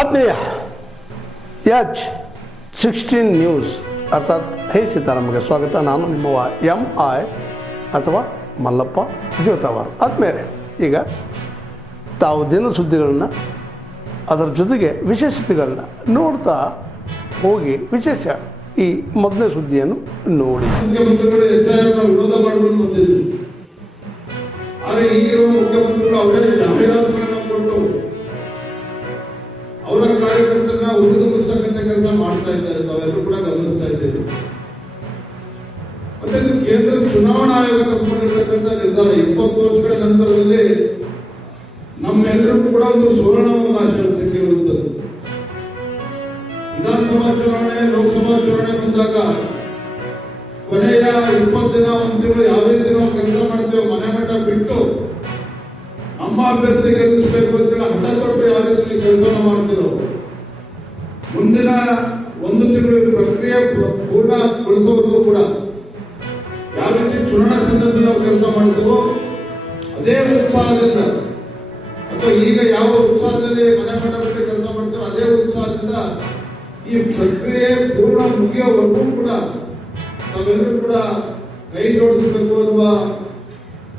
ಆತ್ಮೀಯ H16 news ಅರ್ಥಾತ್ ಹೇ ಸೀತಾರಾಮಗೆ ಸ್ವಾಗತ. ನಾನು ನಿಮ್ಮವ MI ಅಥವಾ ಮಲ್ಲಪ್ಪ ಜೋತಾವಾರ್. ಆದ್ಮೇಲೆ ಈಗ ತಾವು ದಿನ ಸುದ್ದಿಗಳನ್ನ ಅದರ ಜೊತೆಗೆ ವಿಶೇಷತೆಗಳನ್ನ ನೋಡ್ತಾ ಹೋಗಿ ವಿಶೇಷ ಈ ಮೊದಲನೇ ಸುದ್ದಿಯನ್ನು ನೋಡಿ. ಮುಖ್ಯಮಂತ್ರಿಗಳು SIR ವಿರೋಧ ಮಾಡಿಕೊಂಡು ಬಂದಿದ್ರು. ಆದರೆ ಈಗಿರುವ ಮುಖ್ಯಮಂತ್ರಿಗಳು ಅವರೇ ಜಾಹೀರಾತುಗಳನ್ನು ಕೊಟ್ಟು ಅವರ ಕಾರ್ಯಕರ್ತರನ್ನ ಹುರಿದುಂಬಿಸ್ತಕ್ಕಂಥ ಕೆಲಸ ಮಾಡ್ತಾ ಇದ್ದಾರೆ. ತಾವೆಲ್ಲರೂ ಕೂಡ ಗಮನಿಸ್ತಾ ಇದ್ದೇವೆ. ಮತ್ತೆ ಕೇಂದ್ರ ಚುನಾವಣಾ ಆಯೋಗ ತಗೊಂಡಿರ್ತಕ್ಕಂಥ ನಿರ್ಧಾರ 20 ವರ್ಷಗಳ ನಂತರದಲ್ಲಿ ನಮ್ಮೆಲ್ಲರಿಗೂ ಕೂಡ ಒಂದು ಸುವರ್ಣಾವಕಾಶ ಸಿಕ್ಕಿರುವಂಥದ್ದು. ವಿಧಾನಸಭಾ ಚುನಾವಣೆ, ಲೋಕಸಭಾ ಚುನಾವಣೆ ಬಂದಾಗ ಕೊನೆಯ 20 ದಿನ ಒಂದು ತಿಂಗಳು ಯಾವ ರೀತಿ ನಾವು ಕೆಲಸ ಮಾಡ್ತೇವೆ, ಮನೆ ಮಠ ಬಿಟ್ಟು ನಮ್ಮ ಅಭ್ಯರ್ಥಿ ಗೆಲ್ಲಿಸಬೇಕು ಅಂತೇಳಿ ಹಠ ತೊಟ್ಟು ಯಾವ ರೀತಿ ಕೆಲಸ ಮಾಡ್ತಿರೋ ಮುಂದಿನ ಒಂದು ತಿಂಗಳು ಪ್ರಕ್ರಿಯೆ ಪೂರ್ಣಗೊಳಿಸುವವರೆಗೂ ಕೂಡ ಯಾವ ರೀತಿ ಚುನಾವಣಾ ಸಂದರ್ಭದಲ್ಲಿ ನಾವು ಕೆಲಸ ಮಾಡ್ತೀವೋ ಅದೇ ಉತ್ಸಾಹದಿಂದ ಅಥವಾ ಈಗ ಯಾವ ಉತ್ಸಾಹದಲ್ಲಿ ಮನೆ ಮಠ ಬಿಟ್ಟು ಕೆಲಸ ಮಾಡ್ತೀವೋ ಅದೇ ಉತ್ಸಾಹದಿಂದ ಈ ಪ್ರಕ್ರಿಯೆ ಪೂರ್ಣ ಮುಗಿಯೋವರೆಗೂ ಕೂಡ ನಾವೆಲ್ಲರೂ ಕೂಡ ಕೈ ಜೋಡಿಸಬೇಕು ಅನ್ನುವ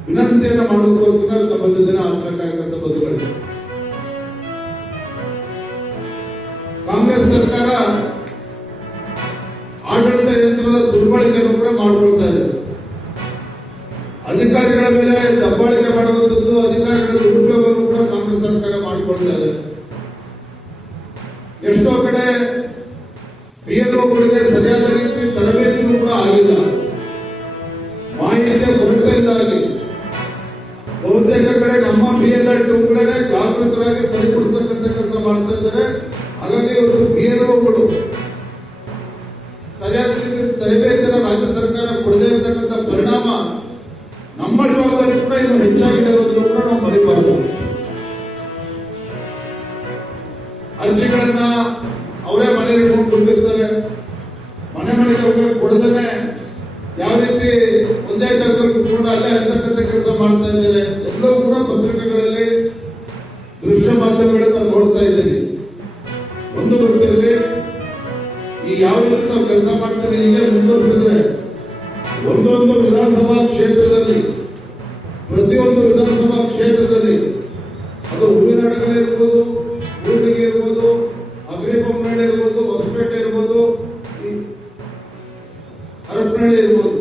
ವಿನಂತಿಯನ್ನು ಮಾಡೋದಕ್ಕೋಸ್ಕರ ಬಂದಿದ್ದೇನೆ. ಆತ್ಮ ಕಾರ್ಯಕರ್ತ ಬಂಧುಗಳು, ಕಾಂಗ್ರೆಸ್ ಸರ್ಕಾರ ಆಡಳಿತ ಯಂತ್ರದ ದುರ್ಬಳಕೆಯನ್ನು ಕೂಡ ಮಾಡಿಕೊಳ್ತಾ ಇದೆ. ಅಧಿಕಾರಿಗಳ ಮೇಲೆ ದಬ್ಬಾಳಿಕೆ ಮಾಡುವಂಥದ್ದು, ಅಧಿಕಾರಿಗಳ ದುರುಪಯೋಗವನ್ನು ಕೂಡ ಕಾಂಗ್ರೆಸ್ ಸರ್ಕಾರ ಮಾಡಿಕೊಳ್ತಾ ಇದೆ. ಎಷ್ಟೋ ಕಡೆ PLOಗಳಿಗೆ ಸರಿಯಾದ ರೀತಿ ತರಬೇತಿಯೂ ಕೂಡ ಆಗಿಲ್ಲ. ಮಾಹಿತಿಯ ಕೊರತೆಯಿಂದಾಗಿ ಬಹುತೇಕ ಕಡೆ ನಮ್ಮ PLO ಜಾಗೃತರಾಗಿ ಸರಿಪಡಿಸತಕ್ಕಂಥ ಕೆಲಸ ಮಾಡ್ತಾ ಇದ್ದಾರೆ. ಹಾಗಾಗಿ ಇವತ್ತು PLOಗಳು ಸರಿಯಾದ ರೀತಿ ತರಬೇತಿಯನ್ನು ರಾಜ್ಯ ಸರ್ಕಾರ ಕೊಡದೇ ಇರತಕ್ಕಂಥ ಪರಿಣಾಮ ನಮ್ಮ ಜವಾಬ್ದಾರಿ ಕೂಡ ಇನ್ನು ಹೆಚ್ಚಾಗಿದೆ ಅನ್ನೋದನ್ನು ಕೂಡ ನಾವು ಮರಿಬಾರದು. ಅರ್ಜಿಗಳನ್ನ ಅವರೇ ಮನೆಯಲ್ಲಿ ಕೊಟ್ಟಿರ್ತಾರೆ. ಮನೆಗೆ ಹೋಗಿ ಕೊಡದೇನೆ ಯಾವ ರೀತಿ ಒಂದೇ ಜಾಗದಲ್ಲಿ ಕುತ್ಕೊಂಡು ಅಲ್ಲೇ ಅಂತಕ್ಕಂಥ ಕೆಲಸ ಮಾಡ್ತಾ ಇದ್ದಾರೆ. ಎಲ್ಲವೂ ಕೂಡ ಪತ್ರಿಕೆಗಳಲ್ಲಿ, ದೃಶ್ಯ ಮಾಧ್ಯಮಗಳಲ್ಲಿ ನಾವು ನೋಡ್ತಾ ಇದ್ದೀವಿ. ಒಂದು ಗೊತ್ತಿರಲಿ, ಈ ಯಾವ ರೀತಿ ನಾವು ಕೆಲಸ ಮಾಡ್ತೀವಿ ಹೀಗೆ ಮುಂದುವರಿಸಿದ್ರೆ ಒಂದೊಂದು ವಿಧಾನಸಭಾ ಕ್ಷೇತ್ರದಲ್ಲಿ, ಪ್ರತಿಯೊಂದು ವಿಧಾನಸಭಾ ಕ್ಷೇತ್ರದಲ್ಲಿ ಅದು ಹೂವಿನಡಗಲೆ ಇರ್ಬೋದು, ಕೂಡ್ಲಿಗೆ ಇರ್ಬೋದು, ಅಗ್ರಿಬೊಮ್ಮನಹಳ್ಳಿ ಇರ್ಬೋದು, ಹೊಸಪೇಟೆ ಇರ್ಬೋದು, ಹರಪನಹಳ್ಳಿ ಇರ್ಬೋದು,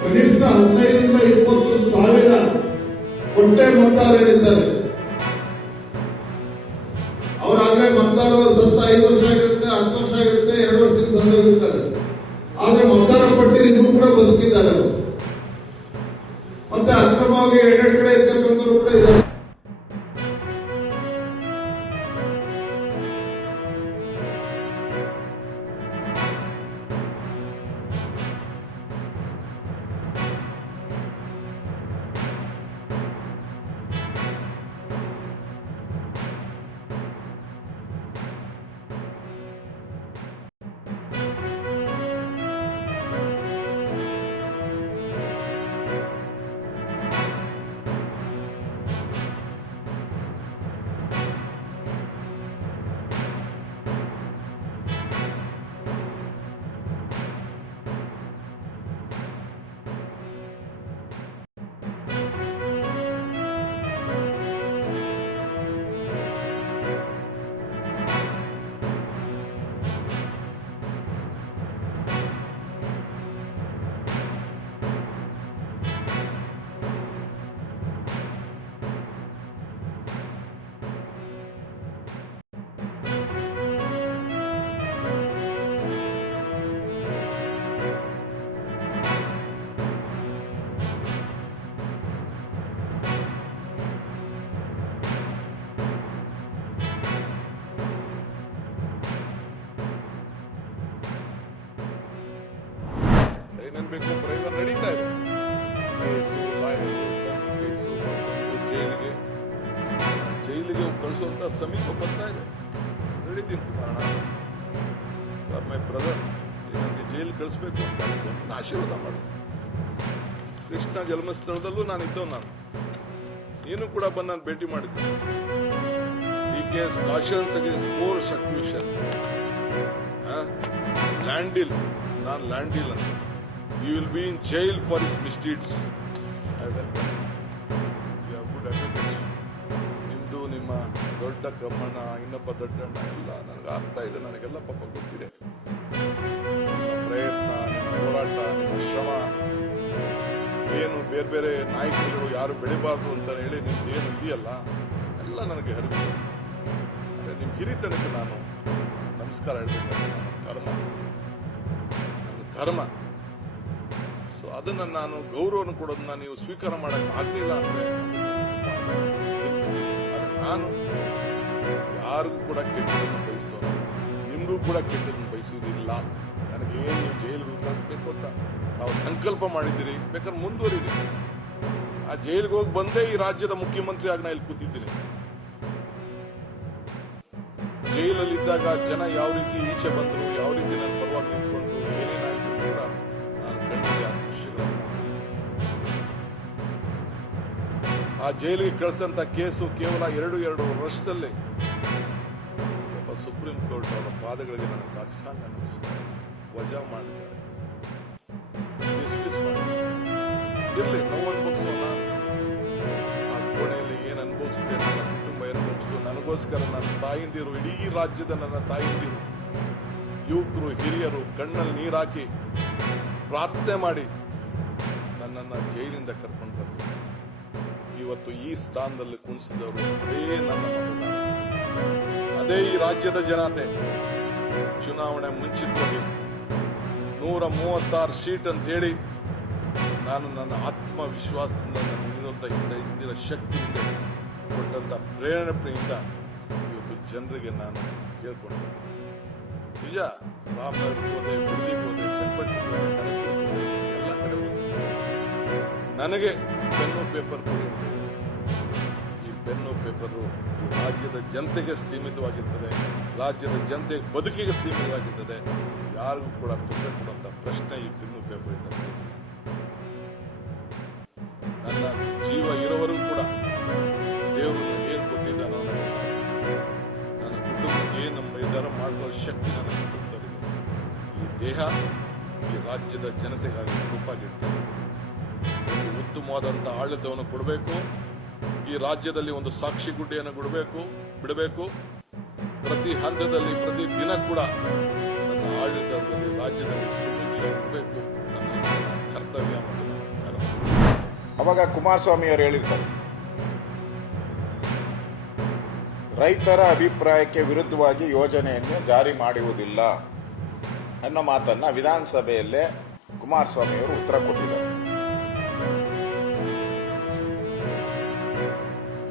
ಕನಿಷ್ಠ 15ರಿಂದ 20 ಸಾವಿರ ಕೊಟ್ಟೆ ಮತದಾರರಿದ್ದಾರೆ. ಅವರಾಗಲೇ ಮತದಾರರು ಸತ್ತ 5 ವರ್ಷ ಆಗಿರುತ್ತೆ, 10 ವರ್ಷ ಆಗಿರುತ್ತೆ, 2 ವರ್ಷದಿಂದ ತಂದಿರುತ್ತಾರೆ. ಆದ್ರೆ ಮತದಾರ ಪಟ್ಟಿಯಲ್ಲಿ ಇನ್ನೂ ಕೂಡ ಬದುಕಿದ್ದಾರೆ. ಮತ್ತೆ ಅಕ್ರಮವಾಗಿ ಎರಡೆರಡು ಕಡೆ ಇರ್ತಕ್ಕಂಥವ್ರು ಕೂಡ ಇದ್ದಾರೆ. ಏನೇನು ಪ್ರಯೋಗ ನಡೀತಾ ಇದೆ. ಕೇಸು, ಕೇಸು, ಜೈಲಿಗೆ ಕಳಿಸುವಂತ ಸಮೀಪ ಬರ್ತಾ ಇದೆ. ನಡೀತೀನಿ ಮೈ ಬ್ರದರ್, ನನಗೆ ಜೈಲು ಕಳಿಸ್ಬೇಕು ಅಂತ ನನ್ನ ಆಶೀರ್ವಾದ ಮಾಡಿ. ಕೃಷ್ಣ ಜನ್ಮಸ್ಥಳದಲ್ಲೂ ನಾನು ನೀನು ಕೂಡ ಬಂದು ನಾನು ಭೇಟಿ ಮಾಡಿದ್ದೆ. against cautions against force accusation. Land deal, non land deal. You will be in jail for his misdeeds. I welcome. You have good advocates. ನಿಮ್ದು ನಿಮ್ಮ ದೊಡ್ಡ ಕಮ್ಮಣ್ಣ ಇನ್ನೊಬ್ಬ ದೊಡ್ಡಣ್ಣ ಎಲ್ಲ ನನಗೆ ಅರ್ಥ ಇದೆ, ನನಗೆಲ್ಲ ಪಾಪ ಗೊತ್ತಿದೆ. ನಿಮ್ಮ ಪ್ರಯತ್ನ, ನಿಮ್ಮ ಹೋರಾಟ, ನಿಮ್ಮ ಶ್ರಮ ಏನು ಬೇರೆ ಬೇರೆ ನಾಯಕರುಗಳು ಯಾರು ಬೆಳಿಬಾರ್ದು ಅಂತ ಹೇಳಿ ನಿಮ್ದು ಏನು ಇದೆಯಲ್ಲ ಎಲ್ಲ ನನಗೆ ಅರಿವಿದೆ. ಆದರೆ ನಿಮ್ಮ ಹಿರಿತನಕ್ಕೆ ನಾನು ನಮಸ್ಕಾರ ಹೇಳ್ಬೇಕಂದ್ರೆ ನನ್ನ ಧರ್ಮ. ಸೊ ಅದನ್ನು ನಾನು ಗೌರವವನ್ನು ಕೊಡೋದನ್ನ ನೀವು ಸ್ವೀಕಾರ ಮಾಡಕ್ಕೆ ಆಗಲಿಲ್ಲ ಅಂದ್ರೆ ನಾನು ಯಾರಿಗೂ ಕೂಡ ಕೆಟ್ಟದನ್ನು ಬಯಸೋದು, ನಿಮಗೂ ಕೂಡ ಕೆಟ್ಟದನ್ನು ಬಯಸುವುದಿಲ್ಲ. ನನಗೆ ಏನು ನೀವು ಜೈಲಿಗೆ ಕಳಿಸ್ಬೇಕು ಅಂತ ನಾವು ಸಂಕಲ್ಪ ಮಾಡಿದ್ದೀರಿ, ಬೇಕಾದ್ರೆ ಮುಂದುವರಿದ್ದೀರಿ. ಆ ಜೈಲಿಗೆ ಹೋಗಿ ಬಂದೇ ಈ ರಾಜ್ಯದ ಮುಖ್ಯಮಂತ್ರಿ ಆಗಿ ನಾ ಇಲ್ಲಿ ಕೂತಿದ್ದೀನಿ. ಜೈಲಲ್ಲಿದ್ದಾಗ ಜನ ಯಾವ ರೀತಿ ಈಚೆ ಬಂದರು, ಯಾವ ರೀತಿ ನನ್ನ ಪರವಾಗಿ ನಿಂತ್ಕೊಂಡು ಏನೇನಾಯ್ತು ಕೂಡ ನಾನು ಕಂಡಿದ್ದೆ ಆ ದೃಶ್ಯಗಳನ್ನು. ಆ ಜೈಲಿಗೆ ಕಳಿಸಿದಂತ ಕೇಸು ಕೇವಲ 2 ವರ್ಷದಲ್ಲೇ ಒಬ್ಬ ಸುಪ್ರೀಂ ಕೋರ್ಟ್ ಅವರ ಪಾದಗಳಿಗೆ ನನ್ನ ಸಾಷ್ಟಾಂಗ ನಮಸ್ಕಾರ ವಜಾ ಮಾಡಿದ್ದಾರೆ, ಡಿಸ್ಮಿಸ್ ಮಾಡಿದ್ದಾರೆ. ಇರಲಿ, ನೋವು ಅನುಭವಿಸೋಣ. ಆ ಕೋಣೆಯಲ್ಲಿ ಏನು ಅನುಭವಿಸಿದೆ, ನನ್ನ ಕುಟುಂಬ ಅನುಭವಿಸು, ನನಗೋಸ್ಕರ ನನ್ನ ತಾಯಿಂದಿರು, ಇಡೀ ರಾಜ್ಯದ ನನ್ನ ತಾಯಿಂದಿರು, ಯುವಕರು, ಹಿರಿಯರು ಕಣ್ಣಲ್ಲಿ ನೀರಾಕಿ ಪ್ರಾರ್ಥನೆ ಮಾಡಿ ನನ್ನನ್ನು ಜೈಲಿಂದ ಕರ್ಕೊಂಡು ಬರ್ತಾರೆ. ಇವತ್ತು ಈ ಸ್ಥಾನದಲ್ಲಿ ಕುಣಿಸಿದವರು ಅದೇ ನನ್ನ ಮತದಾರ, ಅದೇ ಈ ರಾಜ್ಯದ ಜನತೆ. ಚುನಾವಣೆ ಮುಂಚಿತವಾಗಿ 136 ಸೀಟ್ ಅಂತ ಹೇಳಿ ನಾನು ನನ್ನ ಆತ್ಮವಿಶ್ವಾಸದಿಂದ ಹಿಂದಿನ ಶಕ್ತಿಯಿಂದ ಕೊಟ್ಟಂತ ಪ್ರೇರಣೆಯಿಂದ ಇವತ್ತು ಜನರಿಗೆ ನಾನು ಕೇಳ್ಕೊಂಡೆ. ನಿಜ, ರಾಮನಗರಕ್ಕೆ ಹೋದೆ, ಬಿಡದಿಗೆ ಹೋದೆ, ಚನ್ನಪಟ್ಟಣಕ್ಕೆ ಹೋದೆ, ಕನಕಪುರಕ್ಕೆ ಹೋದೆ, ಎಲ್ಲ ಕಡೆ ಹೋದೆ. ನನಗೆ ಪೆನ್ನು ಪೇಪರ್ ಕೊಡಿ ಅಂತ ಹೇಳಿ. ಈ ಪೆನ್ನು ಪೇಪರು ರಾಜ್ಯದ ಜನತೆಗೆ ಸೀಮಿತವಾಗಿರ್ತದೆ, ರಾಜ್ಯದ ಜನತೆಗೆ ಬದುಕಿಗೆ ಸೀಮಿತವಾಗಿರ್ತದೆ. ಯಾರಿಗೂ ಕೂಡ ತೊಂದರೆ ಕೊಡುವಂತ ಪ್ರಶ್ನೆ ಈ ಪೆನ್ನು ಪೇಪರ್ ಇದ್ದ. ನನ್ನ ಜೀವ ಇರೋವರೆಗೂ ಕೂಡ ದೇವರು ಏನು ಕೊಟ್ಟಿದ್ದಾನೋ ನನ್ನ ಕುಟುಂಬಕ್ಕೆ ಏನು ನಿರ್ಧಾರ ಮಾಡುವ ಶಕ್ತಿ ನನ್ನ ಕುಟುಂಬದಲ್ಲಿದೆ. ಈ ದೇಹ ಈ ರಾಜ್ಯದ ಜನತೆಗಾಗಿ ರೂಪಾಗಿರ್ತದೆ. ಒಂದು ಉತ್ತಮವಾದಂಥ ಆಡಳಿತವನ್ನು ಕೊಡಬೇಕು. ಈ ರಾಜ್ಯದಲ್ಲಿ ಒಂದು ಸಾಕ್ಷಿ ಗುಡ್ಡೆಯನ್ನು ಬಿಡಬೇಕು. ಪ್ರತಿ ಹಂತದಲ್ಲಿ ಪ್ರತಿ ದಿನ ಕೂಡ ನನ್ನ ಆಡಳಿತದಲ್ಲಿ ರಾಜ್ಯದಲ್ಲಿ ಸುಭಿಕ್ಷೆ ಇರಬೇಕು. ನನ್ನ ಕರ್ತವ್ಯ ಮತ್ತು ನನ್ನ ಧರ್ಮ. ಅವಾಗ ಕುಮಾರಸ್ವಾಮಿ ಅವರು ಹೇಳಿರ್ತಾರೆ, ರೈತರ ಅಭಿಪ್ರಾಯಕ್ಕೆ ವಿರುದ್ಧವಾಗಿ ಯೋಜನೆಯನ್ನು ಜಾರಿ ಮಾಡುವುದಿಲ್ಲ ಅನ್ನೋ ಮಾತನ್ನ ವಿಧಾನಸಭೆಯಲ್ಲೇ ಕುಮಾರಸ್ವಾಮಿ ಅವರು ಉತ್ತರ ಕೊಟ್ಟಿದ್ದಾರೆ.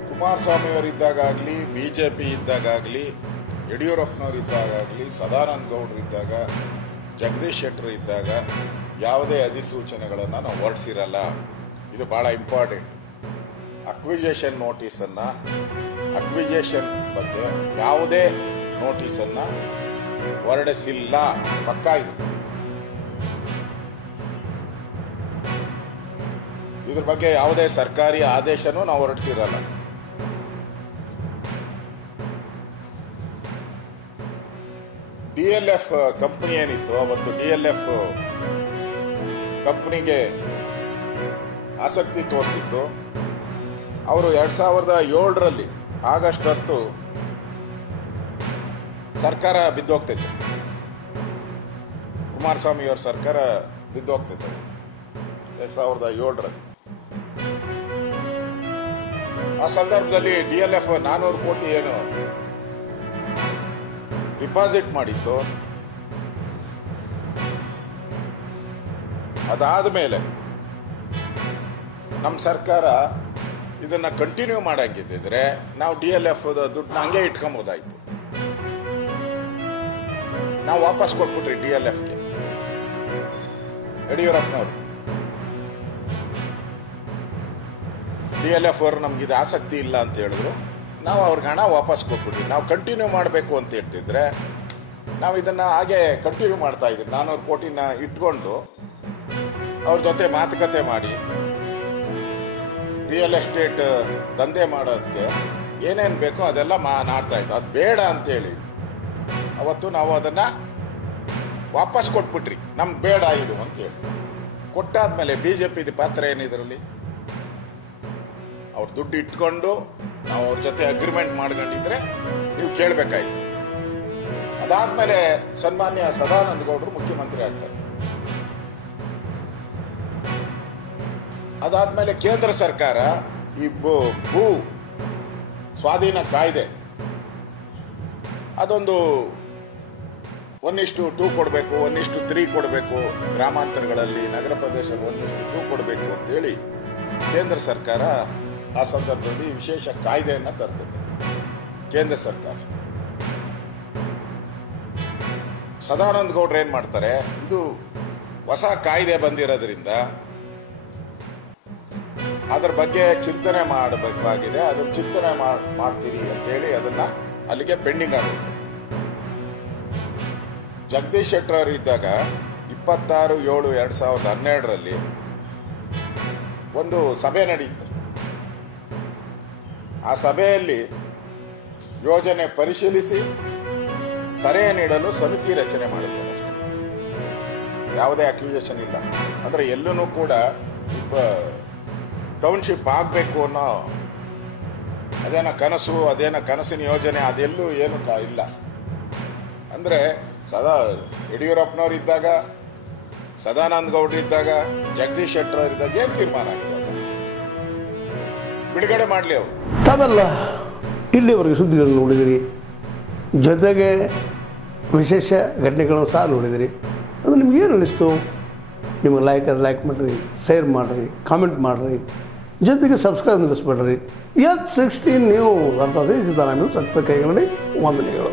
ಕುಮಾರಸ್ವಾಮಿ ಅವರಿದ್ದಾಗಲಿ, ಬಿಜೆಪಿ ಇದ್ದಾಗಲಿ, ಯಡಿಯೂರಪ್ಪನವರಿದ್ದಾಗಲಿ, ಸದಾನಂದ ಗೌಡರು ಇದ್ದಾಗ, ಜಗದೀಶ್ ಶೆಟ್ಟರ್ ಇದ್ದಾಗ ಯಾವುದೇ ಅಧಿಸೂಚನೆಗಳನ್ನು ನಾವು ಹೊರಡಿಸಿರಲ್ಲ. ಇದು ಬಹಳ ಇಂಪಾರ್ಟೆಂಟ್. ಅಕ್ವಿಜೇಷನ್ ಬಗ್ಗೆ ಯಾವುದೇ ನೋಟಿಸನ್ನ ಹೊರಡಿಸಿಲ್ಲ. ಪಕ್ಕಾ ಇದು. ಇದ್ರ ಬಗ್ಗೆ ಯಾವುದೇ ಸರ್ಕಾರಿ ಆದೇಶನೂ ನಾವು ಹೊರಡಿಸಿರಲ್ಲ. DLF ಕಂಪನಿ ಏನಿತ್ತು ಅವತ್ತು, DLF ಕಂಪನಿಗೆ ಆಸಕ್ತಿ ತೋರಿಸಿತ್ತು. ಅವರು 2007ರಲ್ಲಿ ಆಗಸ್ಟ್ 10 ಸರ್ಕಾರ ಬಿದ್ದೋಗ್ತಿತ್ತು. ಕುಮಾರಸ್ವಾಮಿ ಅವರ ಸರ್ಕಾರ ಬಿದ್ದೋಗ್ತಿತ್ತು 2007ರಲ್ಲಿ. ಆ ಸಂದರ್ಭದಲ್ಲಿ DLF 400 ಕೋಟಿ ಏನು ಡಿಪಾಸಿಟ್ ಮಾಡಿತ್ತು. ಅದಾದ ಮೇಲೆ ನಮ್ಮ ಸರ್ಕಾರ ಇದನ್ನ ಕಂಟಿನ್ಯೂ ಮಾಡಂಗಿದ್ರೆ ನಾವು DLF ದುಡ್ಡನ್ನ ಹಂಗೆ ಇಟ್ಕೊಂಬೋದಾಯ್ತು. ನಾವು ವಾಪಸ್ ಕೊಟ್ಬಿಟ್ರಿ DLFಗೆ. ಯಡಿಯೂರಪ್ಪನವರು DLF ಅವರು ನಮ್ಗಿದು ಆಸಕ್ತಿ ಇಲ್ಲ ಅಂತ ಹೇಳಿದ್ರು. ನಾವು ಅವ್ರಿಗೆ ಹಣ ವಾಪಸ್ ಕೊಟ್ಬಿಟ್ವಿ. ನಾವು ಕಂಟಿನ್ಯೂ ಮಾಡಬೇಕು ಅಂತ ಹೇಳ್ತಿದ್ರೆ ನಾವು ಇದನ್ನ ಹಾಗೆ ಕಂಟಿನ್ಯೂ ಮಾಡ್ತಾ ಇದ್ವಿ. 400 ಕೋಟಿನ ಇಟ್ಕೊಂಡು ಅವ್ರ ಜೊತೆ ಮಾತುಕತೆ ಮಾಡಿ ರಿಯಲ್ ಎಸ್ಟೇಟ್ ದಂಧೆ ಮಾಡೋದಕ್ಕೆ ಏನೇನು ಬೇಕೋ ಅದೆಲ್ಲ ಮಾಡ್ತಾ ಇತ್ತು. ಅದು ಬೇಡ ಅಂತೇಳಿ ಅವತ್ತು ನಾವು ಅದನ್ನು ವಾಪಸ್ ಕೊಟ್ಬಿಟ್ರಿ, ನಮ್ಗೆ ಬೇಡ ಇದು ಅಂತೇಳಿ. ಕೊಟ್ಟಾದ್ಮೇಲೆ BJP ಪಾತ್ರ ಏನಿದ್ರಲ್ಲಿ? ಅವ್ರು ದುಡ್ಡು ಇಟ್ಕೊಂಡು ನಾವು ಅವ್ರ ಜೊತೆ ಅಗ್ರಿಮೆಂಟ್ ಮಾಡ್ಕೊಂಡಿದ್ರೆ ನೀವು ಕೇಳಬೇಕಾಯ್ತು. ಅದಾದ್ಮೇಲೆ ಸನ್ಮಾನ್ಯ ಸದಾನಂದ ಗೌಡರು ಮುಖ್ಯಮಂತ್ರಿ ಆಗ್ತಾರೆ. ಅದಾದ್ಮೇಲೆ ಕೇಂದ್ರ ಸರ್ಕಾರ ಈ ಭೂ ಸ್ವಾಧೀನ ಕಾಯ್ದೆ ಅದೊಂದು 1:2 ಕೊಡಬೇಕು, 1:3 ಕೊಡಬೇಕು, ಗ್ರಾಮಾಂತರಗಳಲ್ಲಿ ನಗರ ಪ್ರದೇಶ 1:2 ಕೊಡಬೇಕು ಅಂತೇಳಿ ಕೇಂದ್ರ ಸರ್ಕಾರ ಆ ಸಂದರ್ಭದಲ್ಲಿ ವಿಶೇಷ ಕಾಯ್ದೆಯನ್ನು ತರ್ತದೆ. ಕೇಂದ್ರ ಸರ್ಕಾರ ಸದಾನಂದ ಗೌಡ್ರು ಏನ್ ಮಾಡ್ತಾರೆ, ಇದು ಹೊಸ ಕಾಯ್ದೆ ಬಂದಿರೋದ್ರಿಂದ ಅದರ ಬಗ್ಗೆ ಚಿಂತನೆ ಮಾಡಬೇಕಾಗಿದೆ, ಅದನ್ನ ಚಿಂತನೆ ಮಾಡ್ತೀರಿ ಅಂತೇಳಿ ಅದನ್ನ ಅಲ್ಲಿಗೆ ಪೆಂಡಿಂಗ್ ಆಗುತ್ತೆ. ಜಗದೀಶ್ ಶೆಟ್ಟರ್ ಅವರು ಇದ್ದಾಗ 26/7/2012 ಒಂದು ಸಭೆ ನಡೆಯಿತು. ಆ ಸಭೆಯಲ್ಲಿ ಯೋಜನೆ ಪರಿಶೀಲಿಸಿ ಸಲಹೆ ನೀಡಲು ಸಮಿತಿ ರಚನೆ ಮಾಡಿದ್ದಾರೆ ಅಷ್ಟೇ, ಯಾವುದೇ ಅಕ್ಯುಸೇಷನ್ ಇಲ್ಲ. ಅಂದ್ರೆ ಎಲ್ಲೂ ಕೂಡ ಟೌನ್ಶಿಪ್ ಆಗಬೇಕು ಅನ್ನೋ ಅದೇನೋ ಕನಸು, ಅದೇನೋ ಕನಸಿನ ಯೋಜನೆ ಅದೆಲ್ಲೂ ಏನು ಇಲ್ಲ. ಅಂದ್ರೆ ಯಡಿಯೂರಪ್ಪನವ್ರು ಇದ್ದಾಗ, ಸದಾನಂದ ಗೌಡ್ರು ಇದ್ದಾಗ, ಜಗದೀಶ್ ಶೆಟ್ಟರ್ ಅವರು ಇದ್ದಾಗ ಏನು ತೀರ್ಮಾನ ಆಗಿದೆ ಬಿಡುಗಡೆ ಮಾಡಲಿ ಅವರು. ತಾವೆಲ್ಲ ಇಲ್ಲಿವರೆಗೆ ಸುದ್ದಿಗಳನ್ನು ನೋಡಿದಿರಿ, ಜೊತೆಗೆ ವಿಶೇಷ ಘಟನೆಗಳನ್ನು ಸಹ ನೋಡಿದಿರಿ. ಅದು ನಿಮಗೇನು ಅನ್ನಿಸ್ತು? ನಿಮಗೆ ಲೈಕ್ ಮಾಡಿರಿ, ಶೇರ್ ಮಾಡಿರಿ, ಕಾಮೆಂಟ್ ಮಾಡಿರಿ, ಜೊತೆಗೆ ಸಬ್ಸ್ಕ್ರೈಬ್ ನಿಲ್ಲಿಸ್ಬೇಡ್ರಿ. H16 ನ್ಯೂಸ್ ಅರ್ಥಾತ್ ಸಿದ್ದರಾಮಯ್ಯ ಸತ್ಯದ ಕೈಗನ್ನಡಿ ವಂದನೆಗಳು.